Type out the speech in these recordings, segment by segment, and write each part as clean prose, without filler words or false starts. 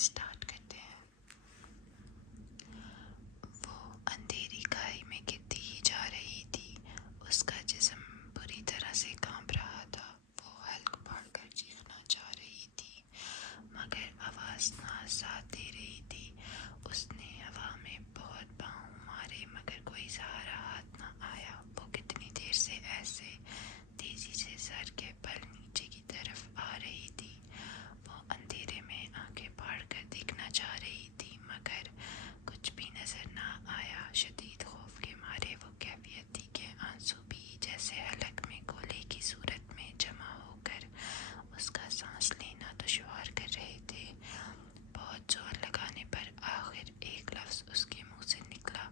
Start کرتے ہیں۔ وہ اندھیری کھائی میں گرتی ہی جا رہی تھی، اس کا جسم بری طرح سے کانپ رہا تھا، وہ ہلک پڑ کر چیخنا چاہ رہی تھی مگر آواز نہ ساتھ دے رہی تھی۔ اس نے ہوا میں بہت پاؤں مارے مگر کوئی سہارا ہاتھ نہ آیا۔ وہ کتنی دیر سے ایسے تیزی سے سر کے بل نیچے کی طرف آ رہی تھی۔ وہ اندھیرے میں آنکھیں پھاڑ کر دیکھنا چاہ رہی تھی مگر کچھ بھی نظر نہ آیا۔ شدید خوف کے مارے وہ کیفیت تھی کہ آنسو بھی جیسے حلق میں گولے کی صورت میں جمع ہو کر اس کا سانس لینا دشوار کر رہے تھے۔ بہت زور لگانے پر آخر ایک لفظ اس کے منہ سے نکلا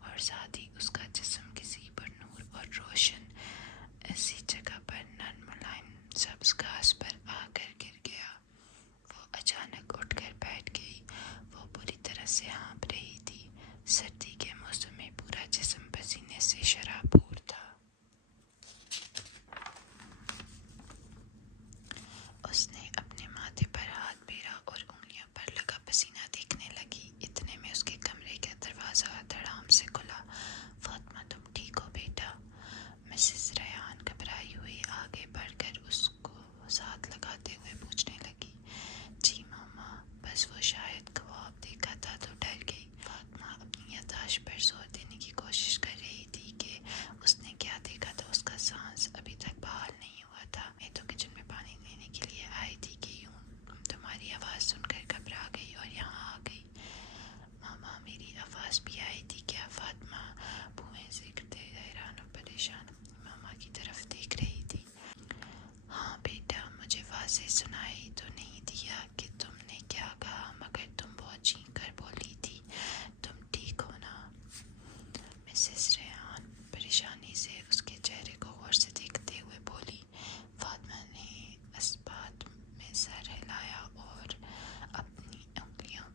اور ساتھ ہی اس کا جسم کسی پر نور اور روشن ایسی جگہ پر نرم ملائم سبز گھاس پر آ کر گر گیا۔ وہ اچانک اٹھ کر بیٹھ گئی۔ وہ بری طرح سے ہانپ رہی تھی۔ سردی کے موسم میں پورا جسم پسینے سے شرابور تھا۔ اس نے اپنے ماتھے پر ہاتھ پھیرا اور انگلیوں پر لگا پسینہ دیکھنے لگی۔ اتنے میں اس کے کمرے کا دروازہ دھڑام سے کھلا۔ فاطمہ تم ٹھیک ہو بیٹا؟ مسز ریحان گھبرائی ہوئی آگے بڑھ کر اس کو ساتھ لگاتے ہوئے پوچھنے لگی۔ جی ماما، بس وہ شاید خواب دیکھا تھا تو ڈر گئی۔ فاطمہ اپنی یادداشت پر زور دینے کی کوشش کر رہی تھی کہ اس نے کیا دیکھا تھا۔ اس کا سانس ابھی تک بحال نہیں ہوا تھا۔ میں تو کچن میں پانی لینے کے لیے آئی تھی کہ یوں تمہاری آواز سن کر گھبرا گئی اور یہاں آ گئی۔ ماما میری آواز بھی آئی تھی کیا؟ فاطمہ بھویں سیکھتے حیران و پریشان اپنی ماما کی طرف دیکھ رہی تھی۔ ہاں بیٹا، مجھے واضح سنائی تو نہیں دیا کہ تم نے کیا کہا مگر تم بہت چیخ کر بولی تھی۔ تم ٹھیک ہو نا؟ مسز ریحان پریشانی سے اس کے چہرے کو غور سے دیکھتے ہوئے بولی۔ فاطمہ نے اس بات میں سر ہلایا اور اپنی انگلیوں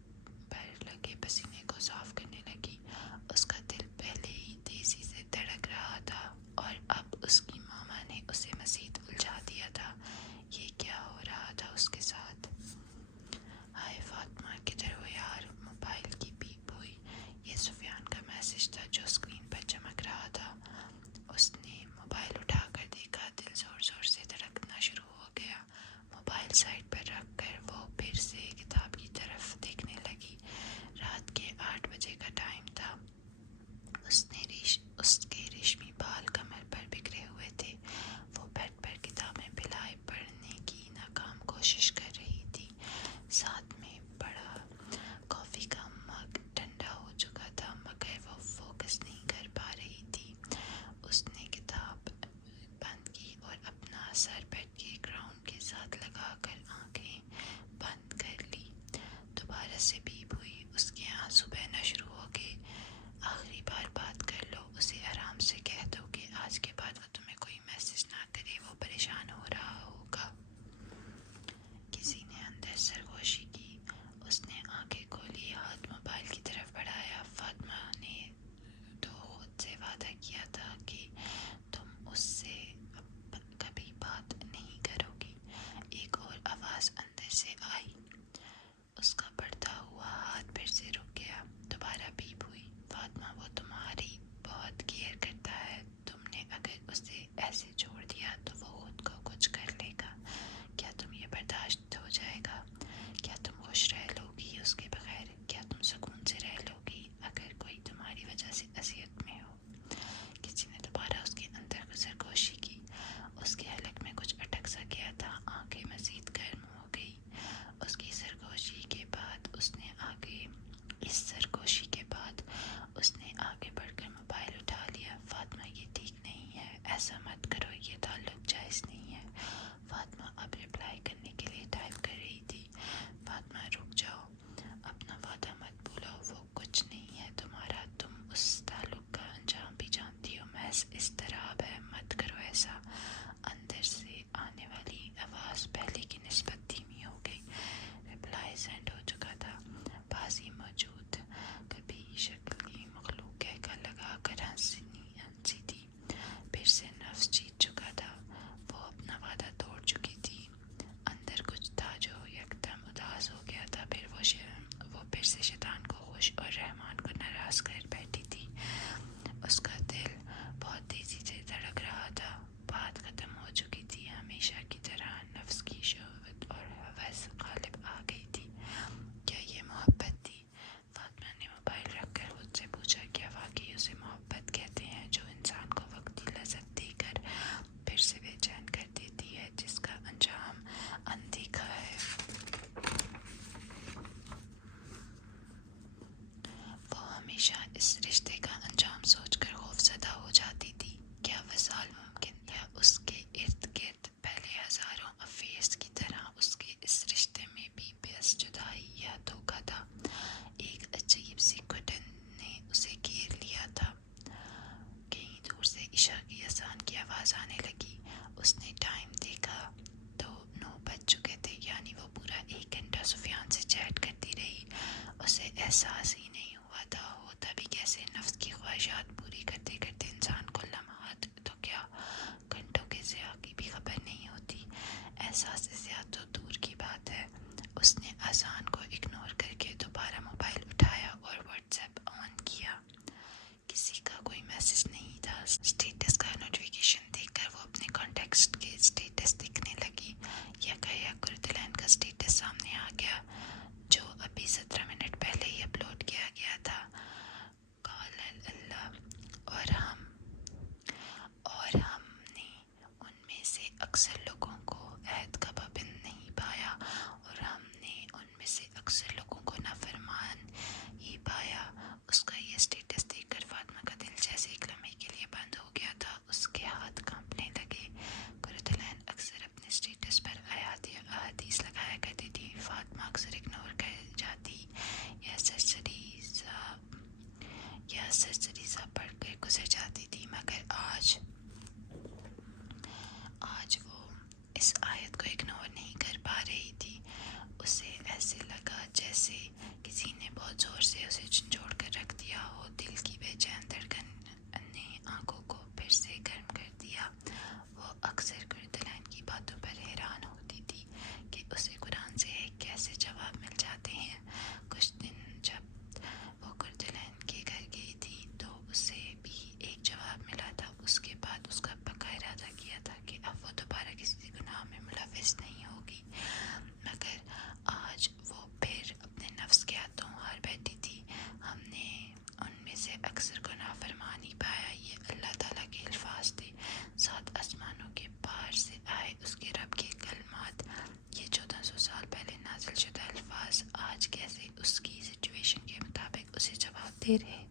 پر لگے پسینے کو صاف کرنے لگی۔ اس کا دل پہلے ہی تیزی سے دھڑک رہا تھا اور اب اس کی ماما نے اسے مزید الجھا دیا تھا۔ یہ کیا ہو رہا تھا گزر جاتی تھی، مگر آج وہ اس آیت کو اگنور نہیں کر پا رہی تھی۔ اسے ایسے لگا جیسے کسی نے بہت زور سے اسے جھنجھوڑ کر رکھ دیا ہو۔ دل کی بے چین دھڑکن نے آنکھوں کو پھر سے گرم کر دیا۔ وہ اکثر گردلین کی باتوں پر حیران ہوتی تھی کہ اسے قرآن سے کیسے جواب مل جاتے ہیں۔ کچھ دن جب وہ گردلین کے گھر گئی تھی تو اسے بھی ایک جواب ملا تھا۔ اس کے بعد اس کا پکا ارادہ کیا تھا کہ اب وہ دوبارہ کسی گناہ میں ملوث نہیں ہوگی، مگر آج وہ پھر اپنے نفس کے ہاتھوں ہار بیٹھی تھی۔ ہم نے ان میں سے اکثر کو نافرمان ہی پایا۔ یہ اللہ تعالیٰ کے الفاظ تھے، 7 آسمانوں کے پار سے آئے اس کے رب کے کلمات۔ یہ 1400 سال پہلے نازل شدہ الفاظ آج کیسے اس کی سچویشن کے مطابق اسے جواب دے رہے